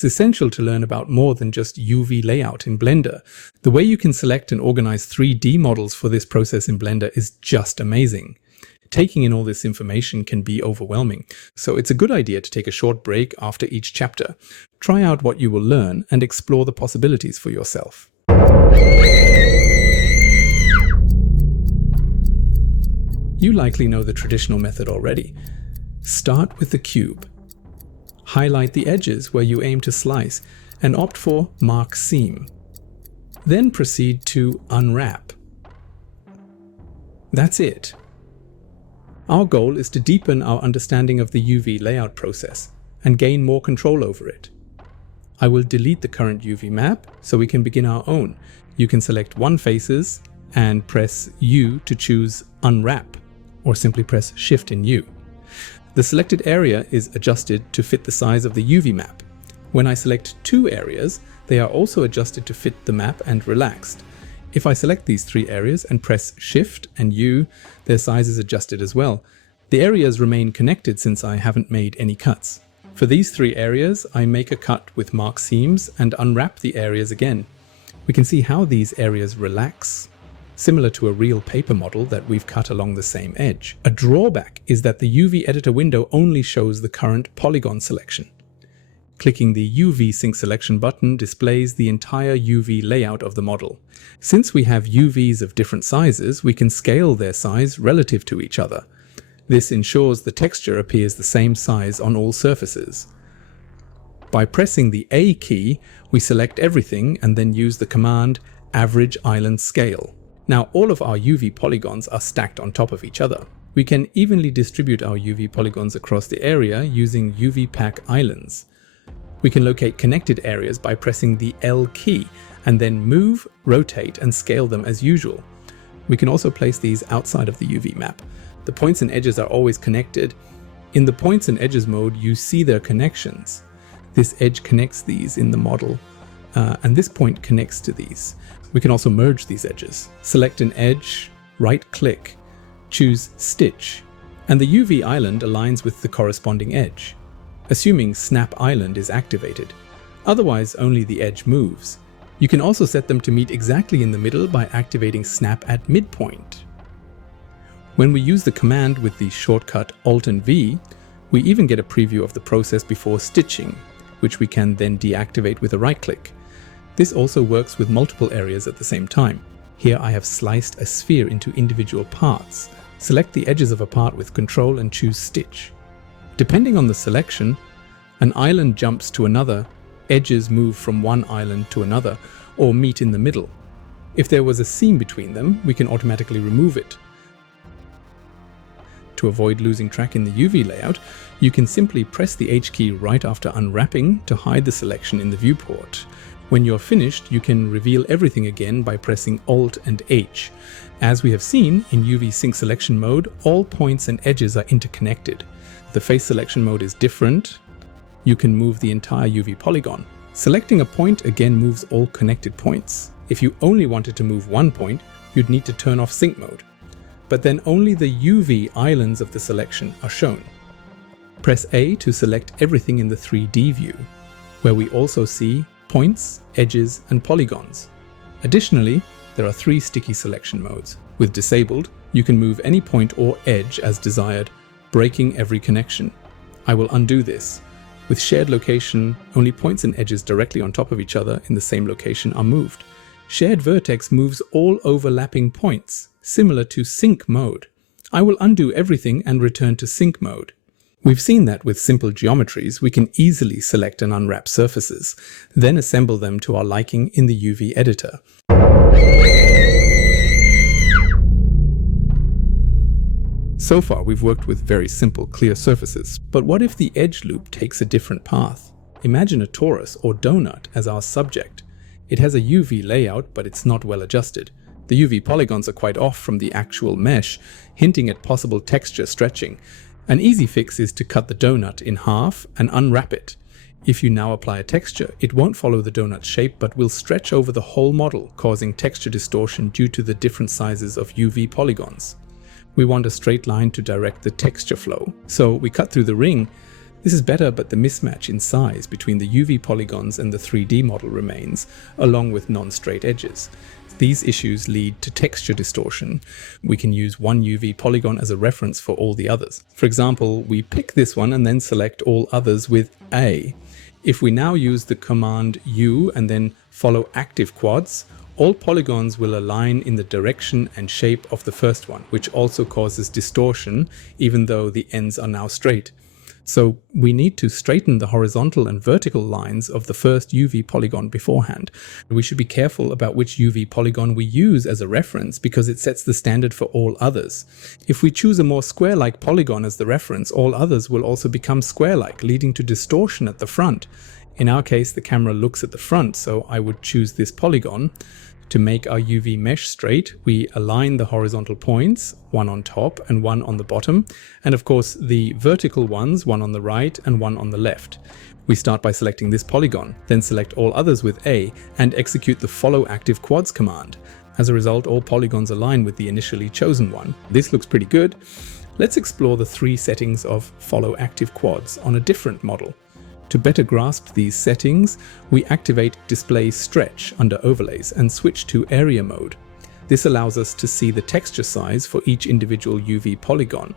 It's essential to learn about more than just UV layout in Blender. The way you can select and organize 3D models for this process in Blender is just amazing. Taking in all this information can be overwhelming, so it's a good idea to take a short break after each chapter. Try out what you will learn and explore the possibilities for yourself. You likely know the traditional method already. Start with the cube. Highlight the edges where you aim to slice and opt for Mark Seam. Then proceed to Unwrap. That's it. Our goal is to deepen our understanding of the UV layout process and gain more control over it. I will delete the current UV map so we can begin our own. You can select one faces and press U to choose Unwrap, or simply press Shift and U. The selected area is adjusted to fit the size of the UV map. When I select two areas, they are also adjusted to fit the map and relaxed. If I select these three areas and press Shift and U, their size is adjusted as well. The areas remain connected since I haven't made any cuts. For these three areas, I make a cut with mark seams and unwrap the areas again. We can see how these areas relax, similar to a real paper model that we've cut along the same edge. A drawback is that the UV editor window only shows the current polygon selection. Clicking the UV Sync Selection button displays the entire UV layout of the model. Since we have UVs of different sizes, we can scale their size relative to each other. This ensures the texture appears the same size on all surfaces. By pressing the A key, we select everything and then use the command Average Island Scale. Now all of our UV polygons are stacked on top of each other. We can evenly distribute our UV polygons across the area using UV Pack Islands. We can locate connected areas by pressing the L key and then move, rotate and scale them as usual. We can also place these outside of the UV map. The points and edges are always connected. In the points and edges mode, you see their connections. This edge connects these in the model, and this point connects to these. We can also merge these edges. Select an edge, right-click, choose Stitch, and the UV island aligns with the corresponding edge, assuming Snap Island is activated. Otherwise, only the edge moves. You can also set them to meet exactly in the middle by activating Snap at Midpoint. When we use the command with the shortcut Alt and V, we even get a preview of the process before stitching, which we can then deactivate with a right-click. This also works with multiple areas at the same time. Here I have sliced a sphere into individual parts. Select the edges of a part with Control and choose Stitch. Depending on the selection, an island jumps to another, edges move from one island to another, or meet in the middle. If there was a seam between them, we can automatically remove it. To avoid losing track in the UV layout, you can simply press the H key right after unwrapping to hide the selection in the viewport. When you're finished, you can reveal everything again by pressing Alt and H. As we have seen, in UV Sync Selection mode, all points and edges are interconnected. The face selection mode is different. You can move the entire UV polygon. Selecting a point again moves all connected points. If you only wanted to move one point, you'd need to turn off sync mode. But then only the UV islands of the selection are shown. Press A to select everything in the 3D view, where we also see points, edges, and polygons. Additionally, there are 3 sticky selection modes. With disabled, you can move any point or edge as desired, breaking every connection. I will undo this. With shared location, only points and edges directly on top of each other in the same location are moved. Shared vertex moves all overlapping points, similar to sync mode. I will undo everything and return to sync mode. We've seen that with simple geometries, we can easily select and unwrap surfaces, then assemble them to our liking in the UV editor. So far, we've worked with very simple, clear surfaces, but what if the edge loop takes a different path? Imagine a torus or donut as our subject. It has a UV layout, but it's not well adjusted. The UV polygons are quite off from the actual mesh, hinting at possible texture stretching. An easy fix is to cut the donut in half and unwrap it. If you now apply a texture, it won't follow the donut shape but will stretch over the whole model, causing texture distortion due to the different sizes of UV polygons. We want a straight line to direct the texture flow, so we cut through the ring, This is better, but the mismatch in size between the UV polygons and the 3D model remains, along with non-straight edges. These issues lead to texture distortion. We can use one UV polygon as a reference for all the others. For example, we pick this one and then select all others with A. If we now use the command U and then follow active quads, all polygons will align in the direction and shape of the first one, which also causes distortion, even though the ends are now straight. So we need to straighten the horizontal and vertical lines of the first UV polygon beforehand. We should be careful about which UV polygon we use as a reference because it sets the standard for all others. If we choose a more square-like polygon as the reference, all others will also become square-like, leading to distortion at the front. In our case, the camera looks at the front, so I would choose this polygon. To make our UV mesh straight, we align the horizontal points, one on top and one on the bottom, and of course the vertical ones, one on the right and one on the left. We start by selecting this polygon, then select all others with A and execute the follow active quads command. As a result, all polygons align with the initially chosen one. This looks pretty good. Let's explore the 3 settings of follow active quads on a different model. To better grasp these settings, we activate Display Stretch under Overlays and switch to Area Mode. This allows us to see the texture size for each individual UV polygon.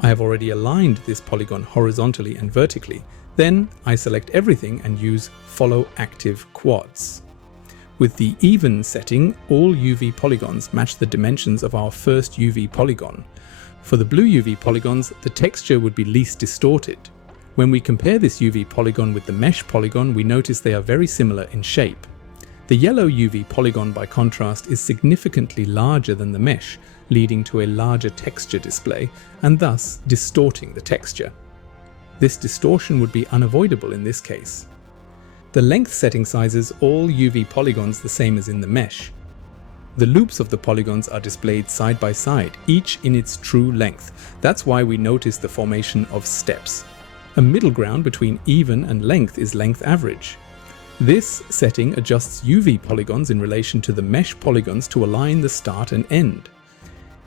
I have already aligned this polygon horizontally and vertically. Then I select everything and use Follow Active Quads. With the Even setting, all UV polygons match the dimensions of our first UV polygon. For the blue UV polygons, the texture would be least distorted. When we compare this UV polygon with the mesh polygon, we notice they are very similar in shape. The yellow UV polygon, by contrast, is significantly larger than the mesh, leading to a larger texture display, and thus distorting the texture. This distortion would be unavoidable in this case. The length setting sizes all UV polygons the same as in the mesh. The loops of the polygons are displayed side by side, each in its true length. That's why we notice the formation of steps. A middle ground between even and length is length average. This setting adjusts UV polygons in relation to the mesh polygons to align the start and end.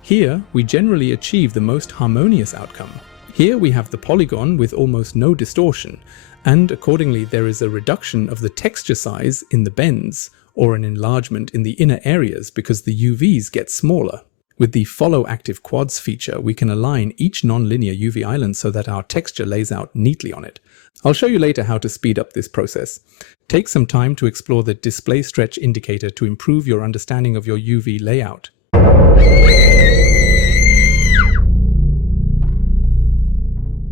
Here, we generally achieve the most harmonious outcome. Here we have the polygon with almost no distortion, and accordingly there is a reduction of the texture size in the bends, or an enlargement in the inner areas because the UVs get smaller. With the Follow Active Quads feature, we can align each non-linear UV island so that our texture lays out neatly on it. I'll show you later how to speed up this process. Take some time to explore the Display Stretch indicator to improve your understanding of your UV layout.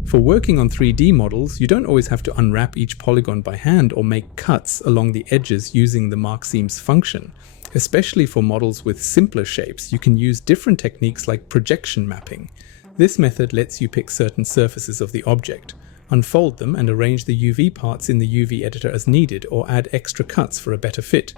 For working on 3D models, you don't always have to unwrap each polygon by hand or make cuts along the edges using the Mark Seams function. Especially for models with simpler shapes, you can use different techniques like projection mapping. This method lets you pick certain surfaces of the object, unfold them and arrange the UV parts in the UV editor as needed, or add extra cuts for a better fit.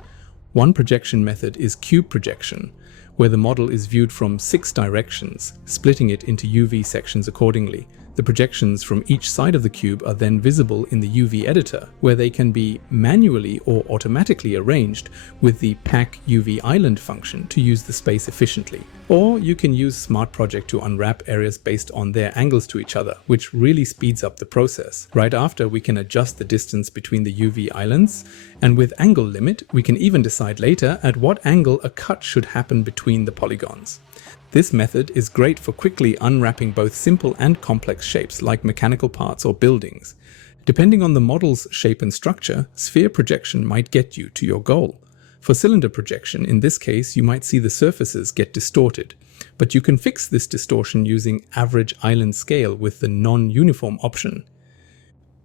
One projection method is cube projection, where the model is viewed from 6 directions, splitting it into UV sections accordingly. The projections from each side of the cube are then visible in the UV editor, where they can be manually or automatically arranged with the Pack UV Island function to use the space efficiently. Or you can use Smart Project to unwrap areas based on their angles to each other, which really speeds up the process. Right after, we can adjust the distance between the UV islands, and with Angle Limit, we can even decide later at what angle a cut should happen between the polygons. This method is great for quickly unwrapping both simple and complex shapes like mechanical parts or buildings. Depending on the model's shape and structure, sphere projection might get you to your goal. For cylinder projection, in this case, you might see the surfaces get distorted, but you can fix this distortion using Average Island Scale with the non-uniform option.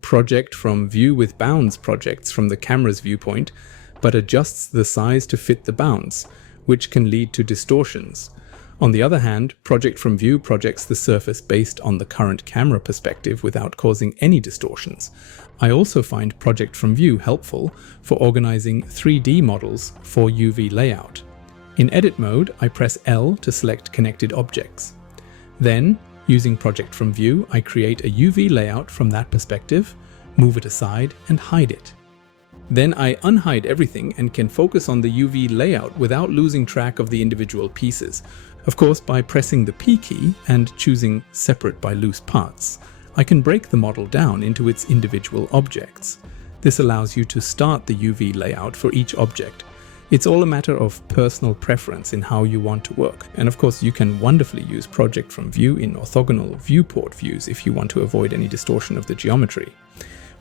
Project from View with Bounds projects from the camera's viewpoint, but adjusts the size to fit the bounds, which can lead to distortions. On the other hand, Project from View projects the surface based on the current camera perspective without causing any distortions. I also find Project from View helpful for organizing 3D models for UV layout. In Edit mode, I press L to select connected objects. Then, using Project from View, I create a UV layout from that perspective, move it aside, and hide it. Then I unhide everything and can focus on the UV layout without losing track of the individual pieces. Of course, by pressing the P key and choosing Separate by Loose Parts. I can break the model down into its individual objects. This allows you to start the UV layout for each object. It's all a matter of personal preference in how you want to work. And of course, you can wonderfully use project from view in orthogonal viewport views if you want to avoid any distortion of the geometry.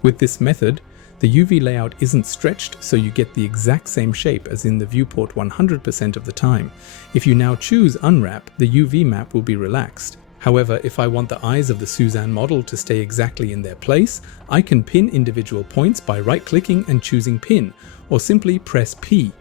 With this method, the UV layout isn't stretched, so you get the exact same shape as in the viewport 100% of the time. If you now choose Unwrap, the UV map will be relaxed. However, if I want the eyes of the Suzanne model to stay exactly in their place, I can pin individual points by right-clicking and choosing Pin, or simply press P.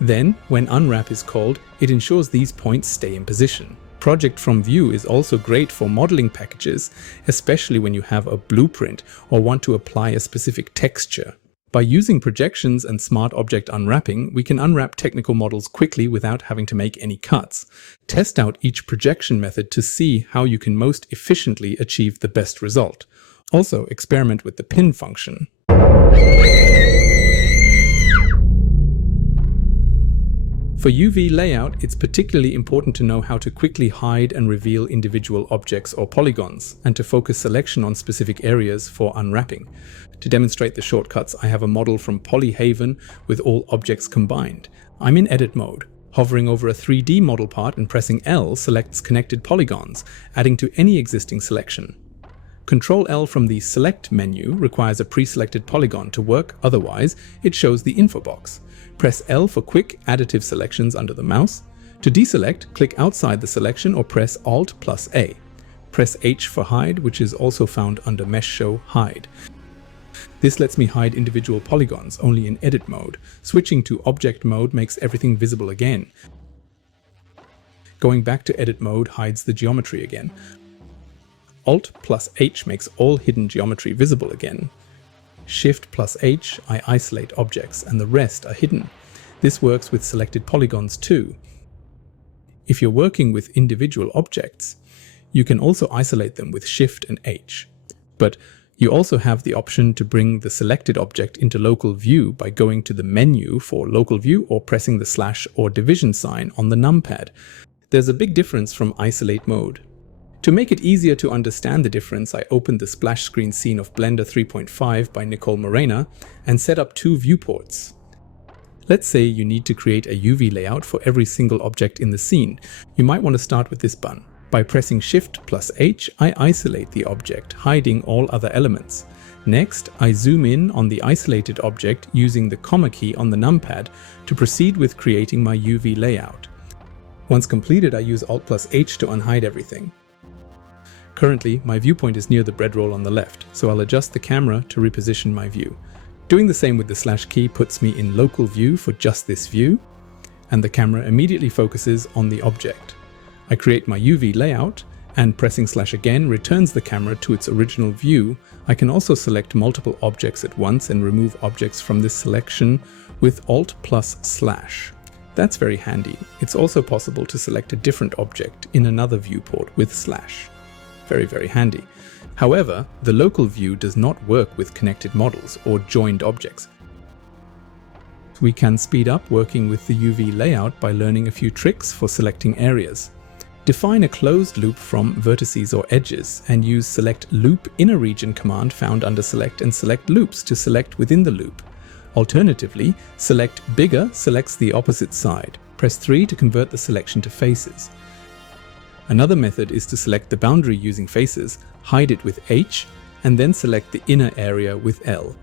Then, when Unwrap is called, it ensures these points stay in position. Project from view is also great for modeling packages, especially when you have a blueprint or want to apply a specific texture. By using projections and smart object unwrapping, we can unwrap technical models quickly without having to make any cuts. Test out each projection method to see how you can most efficiently achieve the best result. Also, experiment with the pin function. For UV layout, it's particularly important to know how to quickly hide and reveal individual objects or polygons, and to focus selection on specific areas for unwrapping. To demonstrate the shortcuts, I have a model from Polyhaven with all objects combined. I'm in edit mode. Hovering over a 3D model part and pressing L selects connected polygons, adding to any existing selection. Control L from the Select menu requires a pre-selected polygon to work, otherwise it shows the info box. Press L for quick additive selections under the mouse. To deselect, click outside the selection or press Alt plus A. Press H for hide, which is also found under Mesh Show Hide. This lets me hide individual polygons only in edit mode. Switching to object mode makes everything visible again. Going back to edit mode hides the geometry again. Alt plus H makes all hidden geometry visible again. Shift plus H, I isolate objects and the rest are hidden. This works with selected polygons too. If you're working with individual objects, you can also isolate them with Shift and H. But you also have the option to bring the selected object into local view by going to the menu for local view or pressing the slash or division sign on the numpad. There's a big difference from isolate mode. To make it easier to understand the difference, I opened the splash screen scene of Blender 3.5 by Nicole Morena and set up two viewports. Let's say you need to create a UV layout for every single object in the scene. You might want to start with this button. By pressing Shift plus H, I isolate the object, hiding all other elements. Next, I zoom in on the isolated object using the comma key on the numpad to proceed with creating my UV layout. Once completed, I use Alt plus H to unhide everything. Currently, my viewpoint is near the bread roll on the left, so I'll adjust the camera to reposition my view. Doing the same with the slash key puts me in local view for just this view, and the camera immediately focuses on the object. I create my UV layout, and pressing slash again returns the camera to its original view. I can also select multiple objects at once and remove objects from this selection with Alt plus slash. That's very handy. It's also possible to select a different object in another viewport with slash. Very, very handy. However, the local view does not work with connected models or joined objects. We can speed up working with the UV layout by learning a few tricks for selecting areas. Define a closed loop from vertices or edges and use Select Loop Inner Region command found under Select and select loops to select within the loop. Alternatively, Select Bigger selects the opposite side. Press 3 to convert the selection to faces. Another method is to select the boundary using faces, hide it with H, and then select the inner area with L.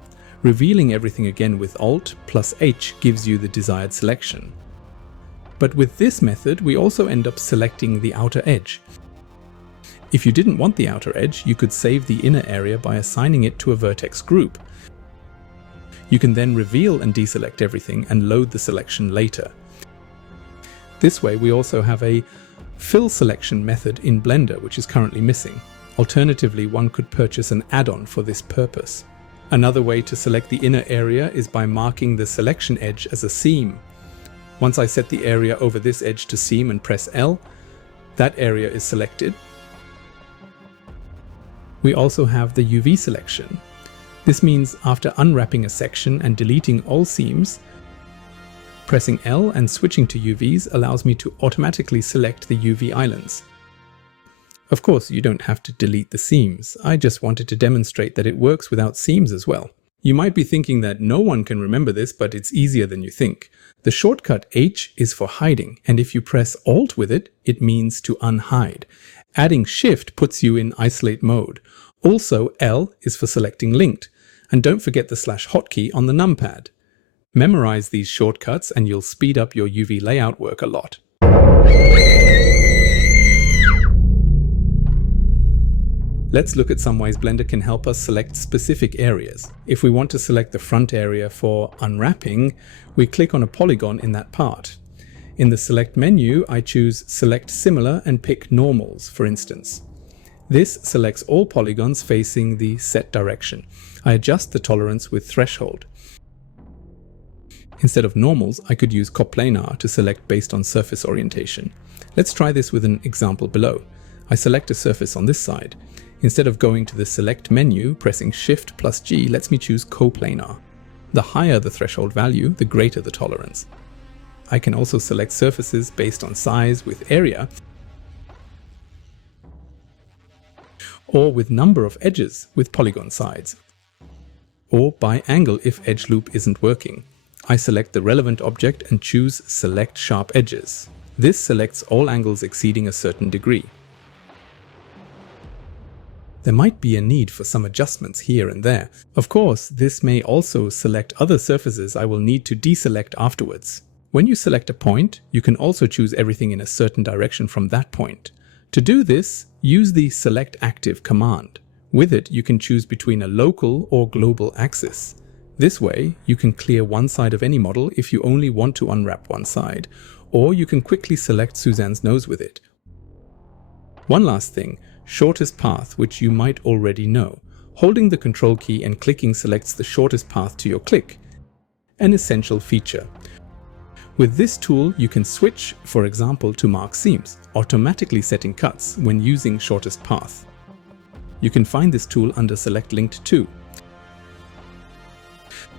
Revealing everything again with Alt plus H gives you the desired selection. But with this method, we also end up selecting the outer edge. If you didn't want the outer edge, you could save the inner area by assigning it to a vertex group. You can then reveal and deselect everything and load the selection later. This way, we also have a fill selection method in Blender, which is currently missing. Alternatively, one could purchase an add-on for this purpose. Another way to select the inner area is by marking the selection edge as a seam. Once I set the area over this edge to seam and press L, that area is selected. We also have the UV selection. This means after unwrapping a section and deleting all seams, pressing L and switching to UVs allows me to automatically select the UV islands. Of course, you don't have to delete the seams. I just wanted to demonstrate that it works without seams as well. You might be thinking that no one can remember this, but it's easier than you think. The shortcut H is for hiding, and if you press Alt with it, it means to unhide. Adding Shift puts you in isolate mode. Also, L is for selecting linked. And don't forget the /hotkey on the numpad. Memorize these shortcuts and you'll speed up your UV layout work a lot. Let's look at some ways Blender can help us select specific areas. If we want to select the front area for unwrapping, we click on a polygon in that part. In the Select menu, I choose Select Similar and pick Normals, for instance. This selects all polygons facing the set direction. I adjust the tolerance with Threshold. Instead of normals, I could use coplanar to select based on surface orientation. Let's try this with an example below. I select a surface on this side. Instead of going to the Select menu, pressing Shift plus G lets me choose coplanar. The higher the threshold value, the greater the tolerance. I can also select surfaces based on size with area, or with number of edges with polygon sides, or by angle if edge loop isn't working. I select the relevant object and choose Select Sharp Edges. This selects all angles exceeding a certain degree. There might be a need for some adjustments here and there. Of course, this may also select other surfaces I will need to deselect afterwards. When you select a point, you can also choose everything in a certain direction from that point. To do this, use the Select Active command. With it, you can choose between a local or global axis. This way, you can clear one side of any model if you only want to unwrap one side, or you can quickly select Suzanne's nose with it. One last thing, shortest path, which you might already know. Holding the Control key and clicking selects the shortest path to your click, an essential feature. With this tool, you can switch, for example, to mark seams, automatically setting cuts when using shortest path. You can find this tool under Select Linked To.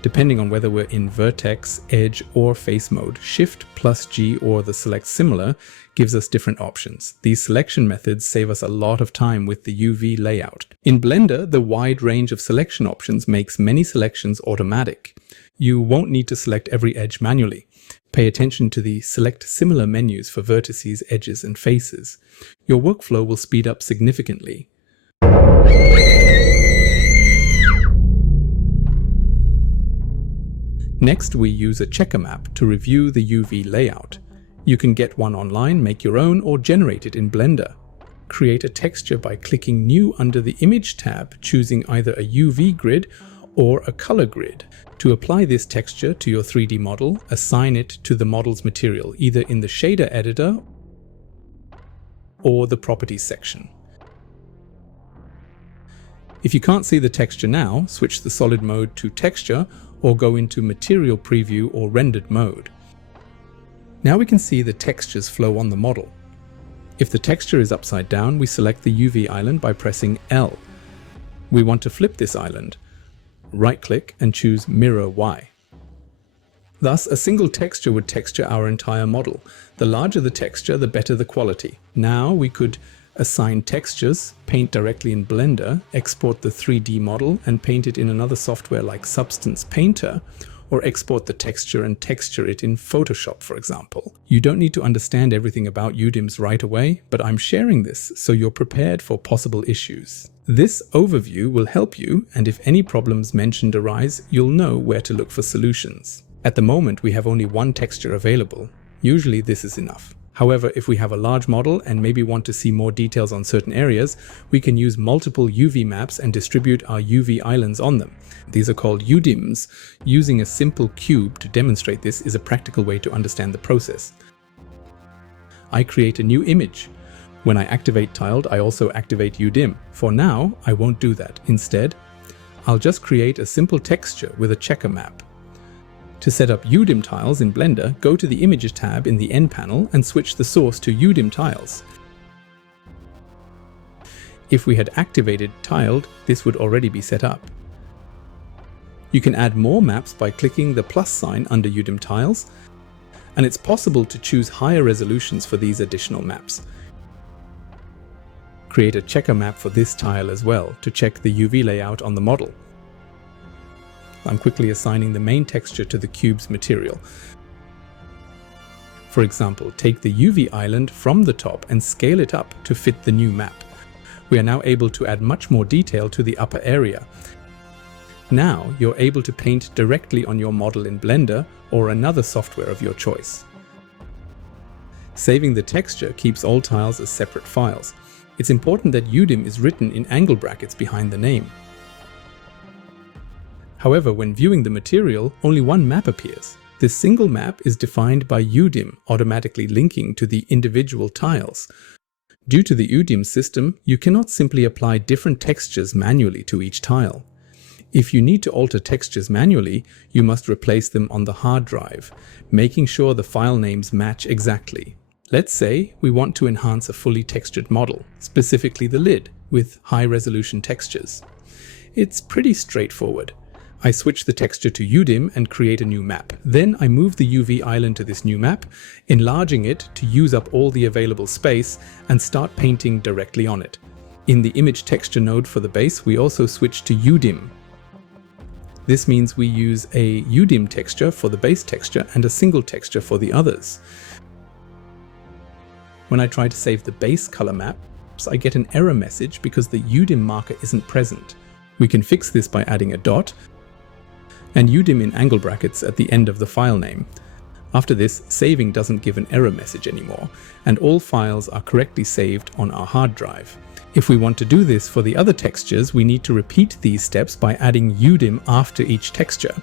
Depending on whether we're in vertex, edge, or face mode, Shift plus G or the Select Similar gives us different options. These selection methods save us a lot of time with the UV layout. In Blender, the wide range of selection options makes many selections automatic. You won't need to select every edge manually. Pay attention to the Select Similar menus for vertices, edges, and faces. Your workflow will speed up significantly. Next, we use a checker map to review the UV layout. You can get one online, make your own, or generate it in Blender. Create a texture by clicking New under the Image tab, choosing either a UV grid or a color grid. To apply this texture to your 3D model, assign it to the model's material, either in the shader editor or the properties section. If you can't see the texture now, switch the solid mode to texture or go into material preview or rendered mode. Now we can see the textures flow on the model. If the texture is upside down, we select the UV island by pressing L. We want to flip this island. Right-click and choose Mirror Y. Thus, a single texture would texture our entire model. The larger the texture, the better the quality. Now we could assign textures, paint directly in Blender, export the 3D model and paint it in another software like Substance Painter, or export the texture and texture it in Photoshop, for example. You don't need to understand everything about UDIMs right away, but I'm sharing this so you're prepared for possible issues. This overview will help you, and if any problems mentioned arise, you'll know where to look for solutions. At the moment, we have only one texture available. Usually this is enough. However, if we have a large model and maybe want to see more details on certain areas, we can use multiple UV maps and distribute our UV islands on them. These are called UDIMs. Using a simple cube to demonstrate this is a practical way to understand the process. I create a new image. When I activate tiled, I also activate UDIM. For now, I won't do that. Instead, I'll just create a simple texture with a checker map. To set up UDIM tiles in Blender, go to the Images tab in the N panel and switch the source to UDIM tiles. If we had activated tiled, this would already be set up. You can add more maps by clicking the plus sign under UDIM tiles, and it's possible to choose higher resolutions for these additional maps. Create a checker map for this tile as well to check the UV layout on the model. I'm quickly assigning the main texture to the cube's material. For example, take the UV island from the top and scale it up to fit the new map. We are now able to add much more detail to the upper area. Now you're able to paint directly on your model in Blender or another software of your choice. Saving the texture keeps all tiles as separate files. It's important that UDIM is written in angle brackets behind the name. However, when viewing the material, only one map appears. This single map is defined by UDIM, automatically linking to the individual tiles. Due to the UDIM system, you cannot simply apply different textures manually to each tile. If you need to alter textures manually, you must replace them on the hard drive, making sure the file names match exactly. Let's say we want to enhance a fully textured model, specifically the lid, with high-resolution textures. It's pretty straightforward. I switch the texture to UDIM and create a new map. Then I move the UV island to this new map, enlarging it to use up all the available space and start painting directly on it. In the image texture node for the base, we also switch to UDIM. This means we use a UDIM texture for the base texture and a single texture for the others. When I try to save the base color maps, I get an error message because the UDIM marker isn't present. We can fix this by adding a dot and UDIM in angle brackets at the end of the file name. After this, saving doesn't give an error message anymore, and all files are correctly saved on our hard drive. If we want to do this for the other textures, we need to repeat these steps by adding UDIM after each texture.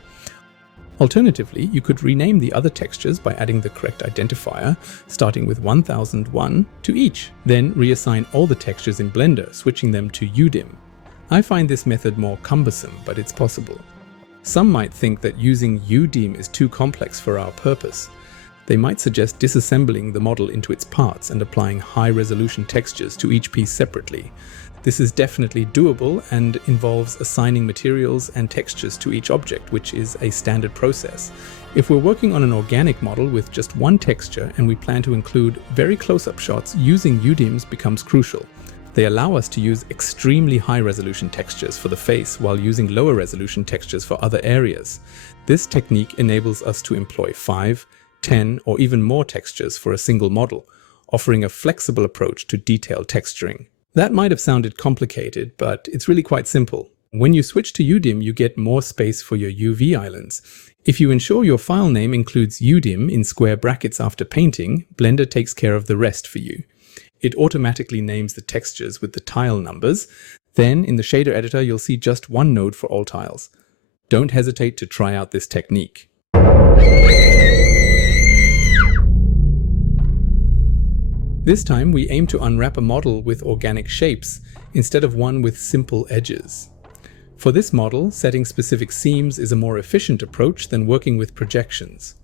Alternatively, you could rename the other textures by adding the correct identifier, starting with 1001 to each, then reassign all the textures in Blender, switching them to UDIM. I find this method more cumbersome, but it's possible. Some might think that using UDIM is too complex for our purpose. They might suggest disassembling the model into its parts and applying high-resolution textures to each piece separately. This is definitely doable and involves assigning materials and textures to each object, which is a standard process. If we're working on an organic model with just one texture and we plan to include very close-up shots, using UDIMs becomes crucial. They allow us to use extremely high-resolution textures for the face while using lower-resolution textures for other areas. This technique enables us to employ 5, 10, or even more textures for a single model, offering a flexible approach to detailed texturing. That might have sounded complicated, but it's really quite simple. When you switch to UDIM, you get more space for your UV islands. If you ensure your file name includes UDIM in square brackets after painting, Blender takes care of the rest for you. It automatically names the textures with the tile numbers. Then in the shader editor, you'll see just one node for all tiles. Don't hesitate to try out this technique. This time we aim to unwrap a model with organic shapes instead of one with simple edges. For this model, setting specific seams is a more efficient approach than working with projections.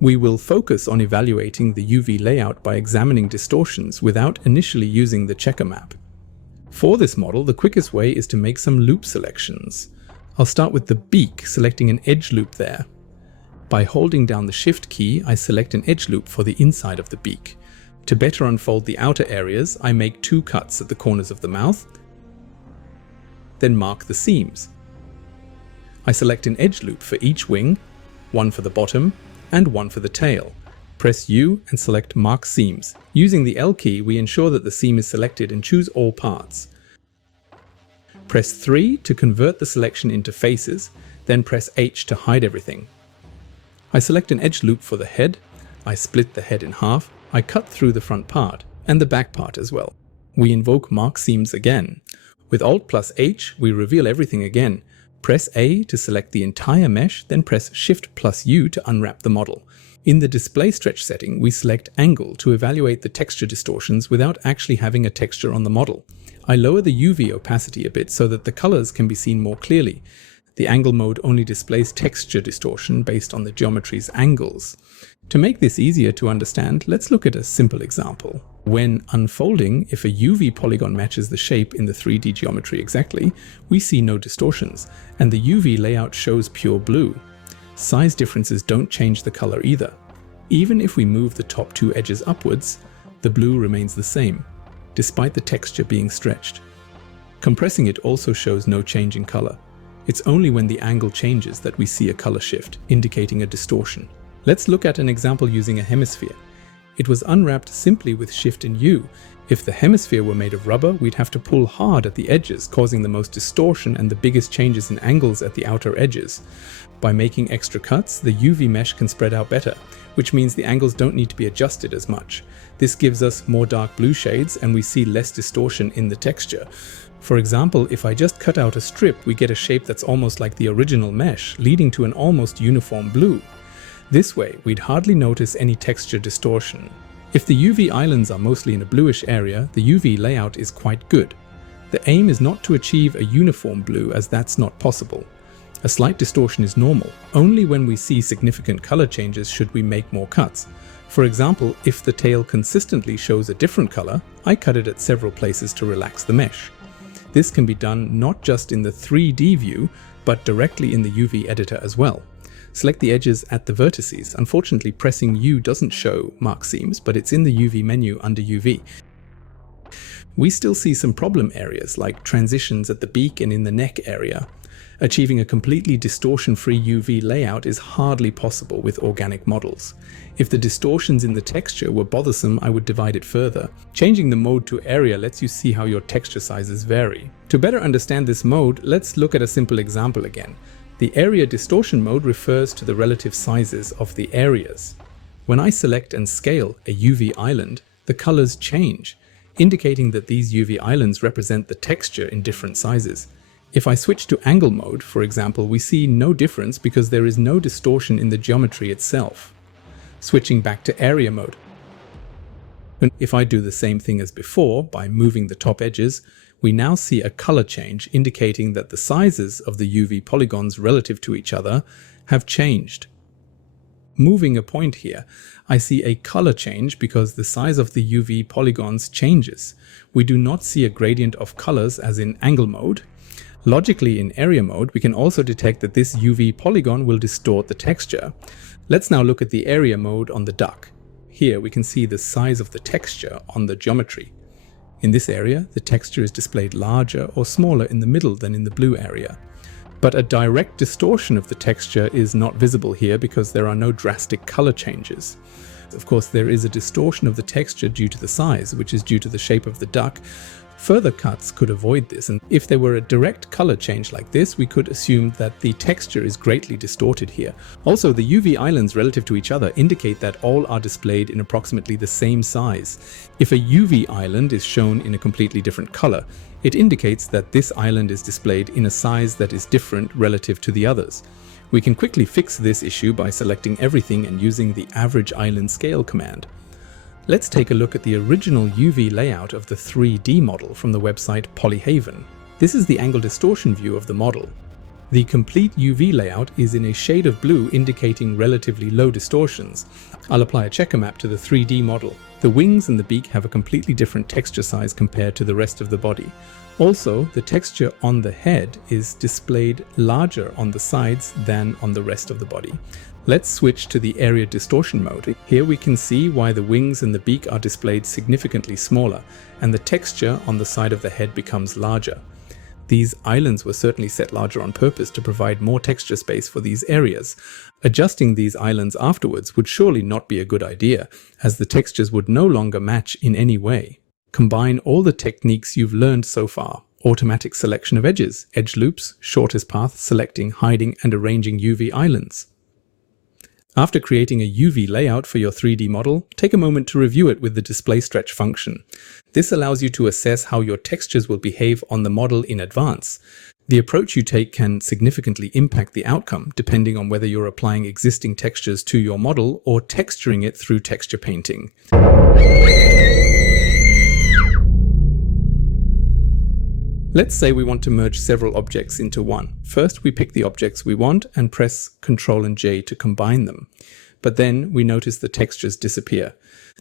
We will focus on evaluating the UV layout by examining distortions without initially using the checker map. For this model, the quickest way is to make some loop selections. I'll start with the beak, selecting an edge loop there. By holding down the Shift key, I select an edge loop for the inside of the beak. To better unfold the outer areas, I make 2 cuts at the corners of the mouth, then mark the seams. I select an edge loop for each wing, one for the bottom, and one for the tail. Press U and select Mark Seams. Using the L key, we ensure that the seam is selected and choose all parts. Press 3 to convert the selection into faces, then press H to hide everything. I select an edge loop for the head, I split the head in half, I cut through the front part, and the back part as well. We invoke Mark Seams again. With Alt plus H, we reveal everything again. Press A to select the entire mesh, then press Shift plus U to unwrap the model. In the display stretch setting, we select Angle to evaluate the texture distortions without actually having a texture on the model. I lower the UV opacity a bit so that the colors can be seen more clearly. The angle mode only displays texture distortion based on the geometry's angles. To make this easier to understand, let's look at a simple example. When unfolding, if a UV polygon matches the shape in the 3D geometry exactly, we see no distortions, and the UV layout shows pure blue. Size differences don't change the color either. Even if we move the top 2 edges upwards, the blue remains the same. despite the texture being stretched. Compressing it also shows no change in color. It's only when the angle changes that we see a color shift, indicating a distortion. Let's look at an example using a hemisphere. It was unwrapped simply with Shift and U. If the hemisphere were made of rubber, we'd have to pull hard at the edges, causing the most distortion and the biggest changes in angles at the outer edges. By making extra cuts, the UV mesh can spread out better, which means the angles don't need to be adjusted as much. This gives us more dark blue shades and we see less distortion in the texture. For example, if I just cut out a strip, we get a shape that's almost like the original mesh, leading to an almost uniform blue. This way, we'd hardly notice any texture distortion. If the UV islands are mostly in a bluish area, the UV layout is quite good. The aim is not to achieve a uniform blue, as that's not possible. A slight distortion is normal. Only when we see significant color changes should we make more cuts. For example, if the tail consistently shows a different color, I cut it at several places to relax the mesh. This can be done not just in the 3D view, but directly in the UV editor as well. Select the edges at the vertices. Unfortunately, pressing U doesn't show mark seams, but it's in the UV menu under UV. We still see some problem areas like transitions at the beak and in the neck area. Achieving a completely distortion-free UV layout is hardly possible with organic models. If the distortions in the texture were bothersome, I would divide it further. Changing the mode to area lets you see how your texture sizes vary. To better understand this mode, let's look at a simple example again. The area distortion mode refers to the relative sizes of the areas. When I select and scale a UV island, the colors change, indicating that these UV islands represent the texture in different sizes. If I switch to angle mode, for example, we see no difference because there is no distortion in the geometry itself. Switching back to area mode. If I do the same thing as before by moving the top edges, we now see a color change indicating that the sizes of the UV polygons relative to each other have changed. Moving a point here, I see a color change because the size of the UV polygons changes. We do not see a gradient of colors as in angle mode. Logically, in area mode, we can also detect that this UV polygon will distort the texture. Let's now look at the area mode on the duck. Here we can see the size of the texture on the geometry. In this area, the texture is displayed larger or smaller in the middle than in the blue area. But a direct distortion of the texture is not visible here because there are no drastic color changes. Of course, there is a distortion of the texture due to the size, which is due to the shape of the duck. Further cuts could avoid this, and if there were a direct color change like this, we could assume that the texture is greatly distorted here. Also, the UV islands relative to each other indicate that all are displayed in approximately the same size. If a UV island is shown in a completely different color, it indicates that this island is displayed in a size that is different relative to the others. We can quickly fix this issue by selecting everything and using the average island scale command. Let's take a look at the original UV layout of the 3D model from the website Polyhaven. This is the angle distortion view of the model. The complete UV layout is in a shade of blue indicating relatively low distortions. I'll apply a checker map to the 3D model. The wings and the beak have a completely different texture size compared to the rest of the body. Also, the texture on the head is displayed larger on the sides than on the rest of the body. Let's switch to the area distortion mode. Here we can see why the wings and the beak are displayed significantly smaller, and the texture on the side of the head becomes larger. These islands were certainly set larger on purpose to provide more texture space for these areas. Adjusting these islands afterwards would surely not be a good idea, as the textures would no longer match in any way. Combine all the techniques you've learned so far: automatic selection of edges, edge loops, shortest path, selecting, hiding, and arranging UV islands. After creating a UV layout for your 3D model, take a moment to review it with the display stretch function. This allows you to assess how your textures will behave on the model in advance. The approach you take can significantly impact the outcome, depending on whether you're applying existing textures to your model or texturing it through texture painting. Let's say we want to merge several objects into one. First, we pick the objects we want and press Ctrl and J to combine them. But then we notice the textures disappear.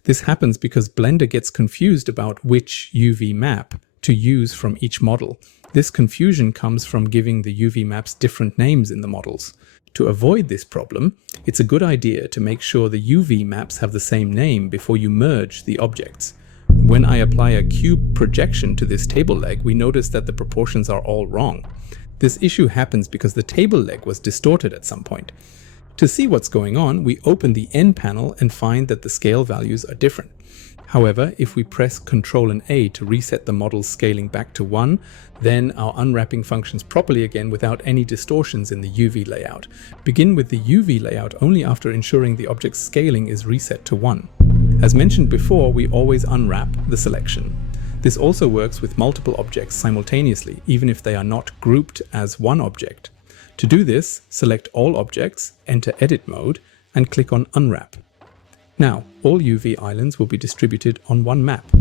This happens because Blender gets confused about which UV map to use from each model. This confusion comes from giving the UV maps different names in the models. To avoid this problem, it's a good idea to make sure the UV maps have the same name before you merge the objects. When I apply a cube projection to this table leg, we notice that the proportions are all wrong. This issue happens because the table leg was distorted at some point. To see what's going on, we open the N panel and find that the scale values are different. However, if we press Ctrl and A to reset the model's scaling back to 1, then our unwrapping functions properly again without any distortions in the UV layout. Begin with the UV layout only after ensuring the object's scaling is reset to 1. As mentioned before, we always unwrap the selection. This also works with multiple objects simultaneously, even if they are not grouped as one object. To do this, select all objects, enter Edit mode, and click on Unwrap. Now, all UV islands will be distributed on one map.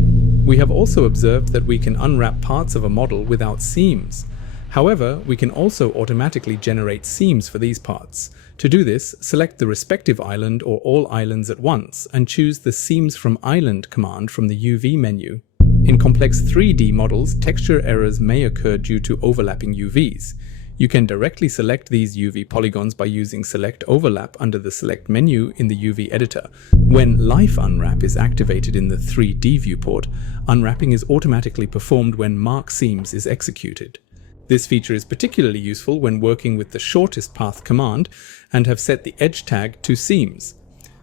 We have also observed that we can unwrap parts of a model without seams. However, we can also automatically generate seams for these parts. To do this, select the respective island or all islands at once and choose the Seams from Island command from the UV menu. In complex 3D models, texture errors may occur due to overlapping UVs. You can directly select these UV polygons by using Select Overlap under the Select menu in the UV editor. When Life Unwrap is activated in the 3D viewport, unwrapping is automatically performed when Mark Seams is executed. This feature is particularly useful when working with the shortest path command and have set the edge tag to Seams.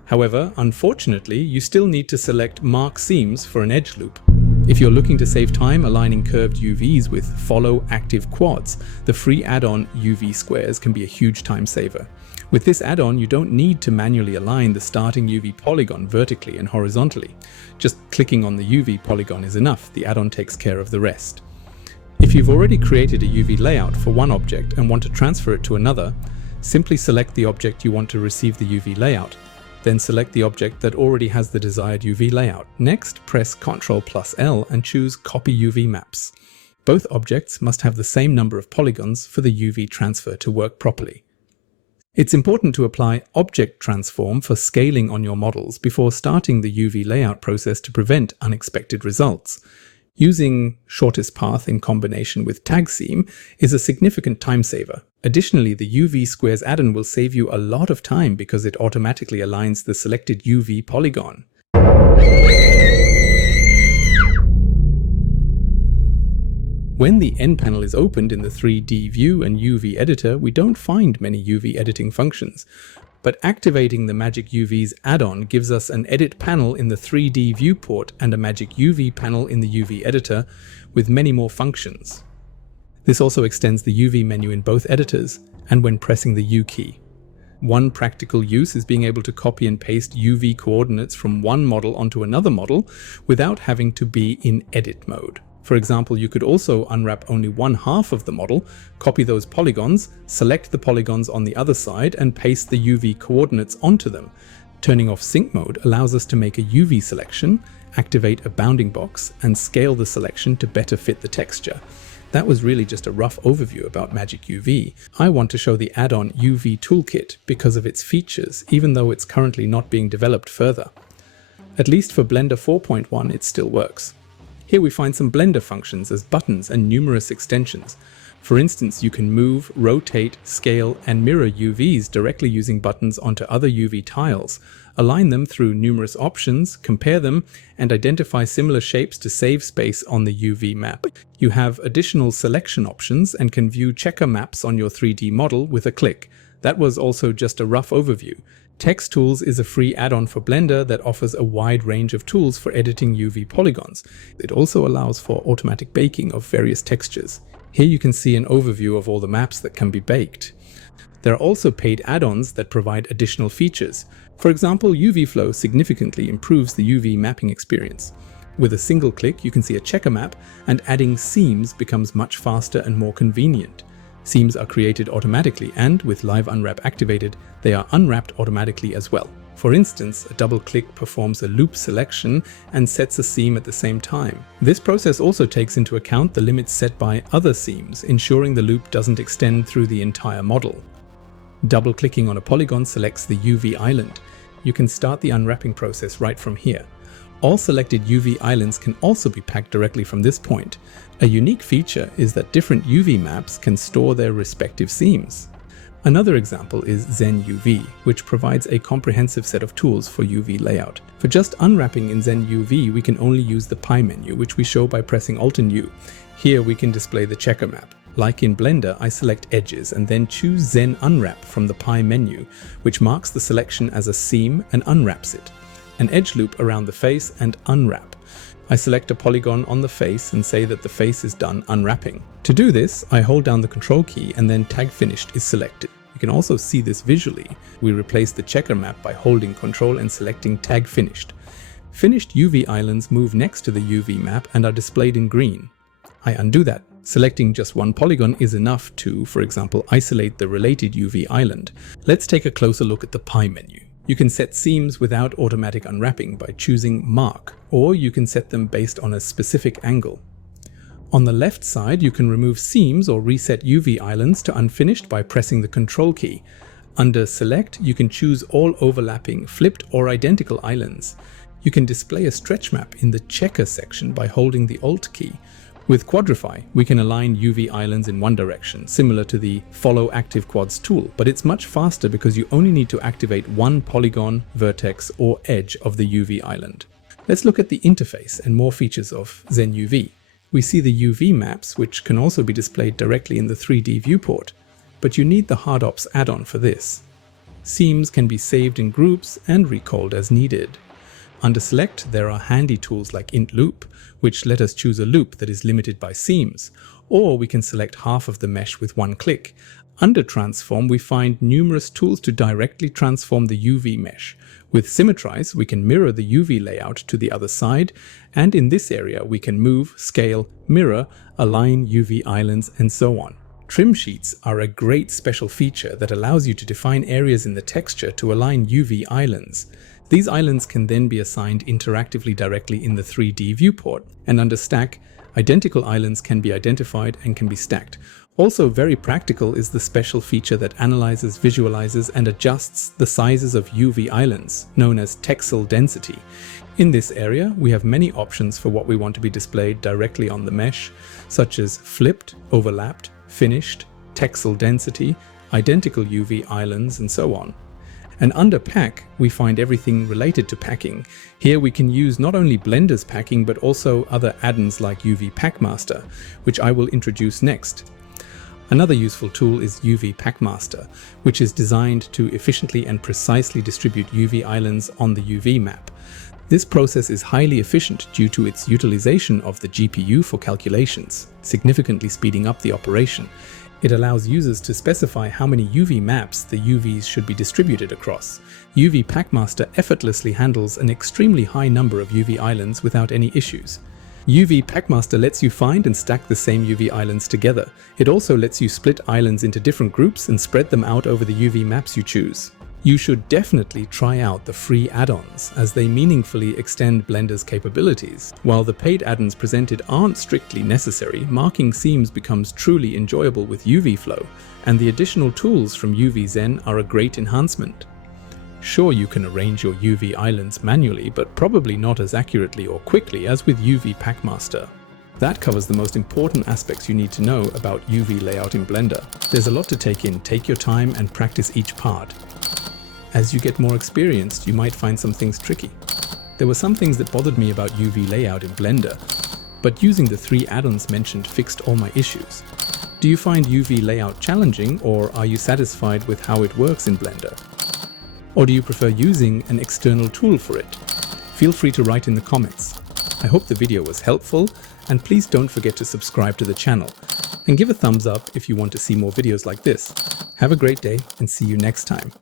However, unfortunately, you still need to select Mark Seams for an edge loop. If you're looking to save time aligning curved UVs with Follow Active Quads, the free add-on UV Squares can be a huge time saver. With this add-on, you don't need to manually align the starting UV polygon vertically and horizontally. Just clicking on the UV polygon is enough. The add-on takes care of the rest. If you've already created a UV layout for one object and want to transfer it to another, simply select the object you want to receive the UV layout. Then select the object that already has the desired UV layout. Next, press Ctrl+L and choose Copy UV Maps. Both objects must have the same number of polygons for the UV transfer to work properly. It's important to apply Object Transform for scaling on your models before starting the UV layout process to prevent unexpected results. Using shortest path in combination with Tag Seam is a significant time saver. Additionally, the UV Squares add-on will save you a lot of time because it automatically aligns the selected UV polygon. When the N panel is opened in the 3D view and UV editor, we don't find many UV editing functions. But activating the Magic UV's add-on gives us an edit panel in the 3D viewport and a Magic UV panel in the UV editor with many more functions. This also extends the UV menu in both editors and when pressing the U key. One practical use is being able to copy and paste UV coordinates from one model onto another model without having to be in edit mode. For example, you could also unwrap only one half of the model, copy those polygons, select the polygons on the other side and paste the UV coordinates onto them. Turning off sync mode allows us to make a UV selection, activate a bounding box, and scale the selection to better fit the texture. That was really just a rough overview about Magic UV. I want to show the add-on UV Toolkit because of its features, even though it's currently not being developed further. At least for Blender 4.1 it still works. Here we find some Blender functions as buttons and numerous extensions. For instance, you can move, rotate, scale, and mirror UVs directly using buttons onto other UV tiles, align them through numerous options, compare them, and identify similar shapes to save space on the UV map. You have additional selection options and can view checker maps on your 3D model with a click. That was also just a rough overview. Text Tools is a free add-on for Blender that offers a wide range of tools for editing UV polygons. It also allows for automatic baking of various textures. Here you can see an overview of all the maps that can be baked. There are also paid add-ons that provide additional features. For example, UV Flow significantly improves the UV mapping experience. With a single click, you can see a checker map, and adding seams becomes much faster and more convenient. Seams are created automatically, and with Live Unwrap activated, they are unwrapped automatically as well. For instance, a double click performs a loop selection and sets a seam at the same time. This process also takes into account the limits set by other seams, ensuring the loop doesn't extend through the entire model. Double clicking on a polygon selects the UV island. You can start the unwrapping process right from here. All selected UV islands can also be packed directly from this point. A unique feature is that different UV maps can store their respective seams. Another example is Zen UV, which provides a comprehensive set of tools for UV layout. For just unwrapping in Zen UV, we can only use the pie menu, which we show by pressing Alt and U. Here we can display the checker map. Like in Blender, I select edges and then choose Zen Unwrap from the pie menu, which marks the selection as a seam and unwraps it. An edge loop around the face and unwrap. I select a polygon on the face and say that the face is done unwrapping. To do this, I hold down the Control key and then Tag Finished is selected. You can also see this visually. We replace the checker map by holding Control and selecting Tag Finished. Finished UV islands move next to the UV map and are displayed in green. I undo that. Selecting just one polygon is enough to, for example, isolate the related UV island. Let's take a closer look at the pie menu. You can set seams without automatic unwrapping by choosing Mark, or you can set them based on a specific angle. On the left side, you can remove seams or reset UV islands to unfinished by pressing the Control key. Under Select, you can choose all overlapping, flipped or identical islands. You can display a stretch map in the Checker section by holding the Alt key. With Quadrify, we can align UV islands in one direction, similar to the Follow Active Quads tool, but it's much faster because you only need to activate one polygon, vertex, or edge of the UV island. Let's look at the interface and more features of Zen UV. We see the UV maps, which can also be displayed directly in the 3D viewport, but you need the HardOps add-on for this. Seams can be saved in groups and recalled as needed. Under Select, there are handy tools like int loop, which let us choose a loop that is limited by seams, or we can select half of the mesh with one click. Under Transform, we find numerous tools to directly transform the UV mesh. With Symmetrize, we can mirror the UV layout to the other side, and in this area we can move, scale, mirror, align UV islands, and so on. Trim sheets are a great special feature that allows you to define areas in the texture to align UV islands. These islands can then be assigned interactively directly in the 3D viewport, and under Stack, identical islands can be identified and can be stacked. Also very practical is the special feature that analyzes, visualizes, and adjusts the sizes of UV islands, known as texel density. In this area, we have many options for what we want to be displayed directly on the mesh, such as flipped, overlapped, finished, texel density, identical UV islands, and so on. And under Pack, we find everything related to packing. Here we can use not only Blender's packing, but also other add-ons like UV PackMaster, which I will introduce next. Another useful tool is UV PackMaster, which is designed to efficiently and precisely distribute UV islands on the UV map. This process is highly efficient due to its utilization of the GPU for calculations, significantly speeding up the operation. It allows users to specify how many UV maps the UVs should be distributed across. UV PackMaster effortlessly handles an extremely high number of UV islands without any issues. UV PackMaster lets you find and stack the same UV islands together. It also lets you split islands into different groups and spread them out over the UV maps you choose. You should definitely try out the free add-ons, as they meaningfully extend Blender's capabilities. While the paid add-ons presented aren't strictly necessary, marking seams becomes truly enjoyable with UV Flow, and the additional tools from UV Zen are a great enhancement. Sure, you can arrange your UV islands manually, but probably not as accurately or quickly as with UV PackMaster. That covers the most important aspects you need to know about UV layout in Blender. There's a lot to take in. Take your time and practice each part. As you get more experienced, you might find some things tricky. There were some things that bothered me about UV layout in Blender, but using the 3 add-ons mentioned fixed all my issues. Do you find UV layout challenging, or are you satisfied with how it works in Blender? Or do you prefer using an external tool for it? Feel free to write in the comments. I hope the video was helpful, and please don't forget to subscribe to the channel, and give a thumbs up if you want to see more videos like this. Have a great day, and see you next time.